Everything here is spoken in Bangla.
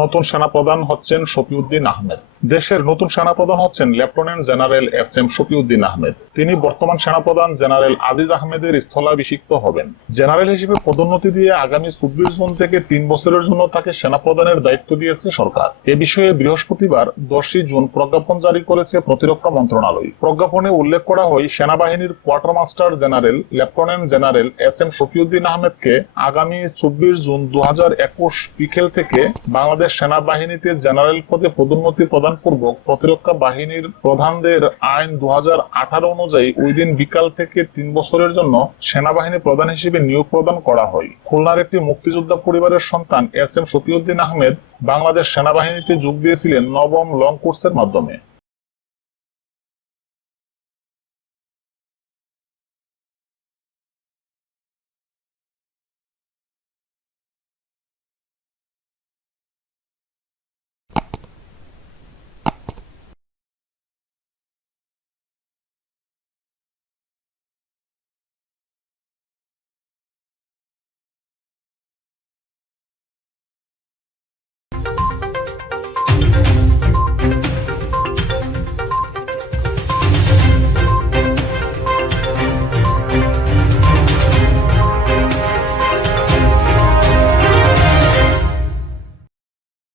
নতুন সেনাপ্রধান হচ্ছেন শফিউদ্দিন আহমেদ। দেশের নতুন সেনাপ্রধান হচ্ছেন lieutenant general S M Shafiuddin Ahmed. তিনি বর্তমান সেনাপ্রধান জেনারেল আজিজ আহমেদের স্থলাভিষিক্ত হবেন। জেনারেল হিসেবে পদোন্নতি দিয়ে আগামী চব্বিশ জুন থেকে তিন বছরের জন্য তাকে সেনাপ্রধানের দায়িত্ব দিয়েছে সরকার। এ বিষয়ে বৃহস্পতিবার দশই জুন প্রজ্ঞাপন জারি করেছে প্রতিরক্ষা মন্ত্রণালয়। প্রজ্ঞাপনে উল্লেখ করা হয়, সেনাবাহিনীর quarter master general, lieutenant general S M Shafiuddin আহমেদকে আগামী চব্বিশ জুন দু হাজার একুশ বিকেল থেকে বাংলাদেশ সেনাবাহিনীতে জেনারেল পদে পদোন্নতি প্রদান পূর্বক প্রতিরক্ষা বাহিনীর প্রধানদের আইন দুহাজার আঠারো অনুযায়ী ওই দিন বিকাল থেকে তিন বছরের জন্য সেনাবাহিনী প্রধান হিসেবে নিয়োগ প্রদান করা হয়। খুলনার একটি মুক্তিযোদ্ধা পরিবারের সন্তান এস এম শফিউদ্দিন আহমেদ বাংলাদেশ সেনাবাহিনীতে যোগ দিয়েছিলেন নবম লং কোর্সের মাধ্যমে।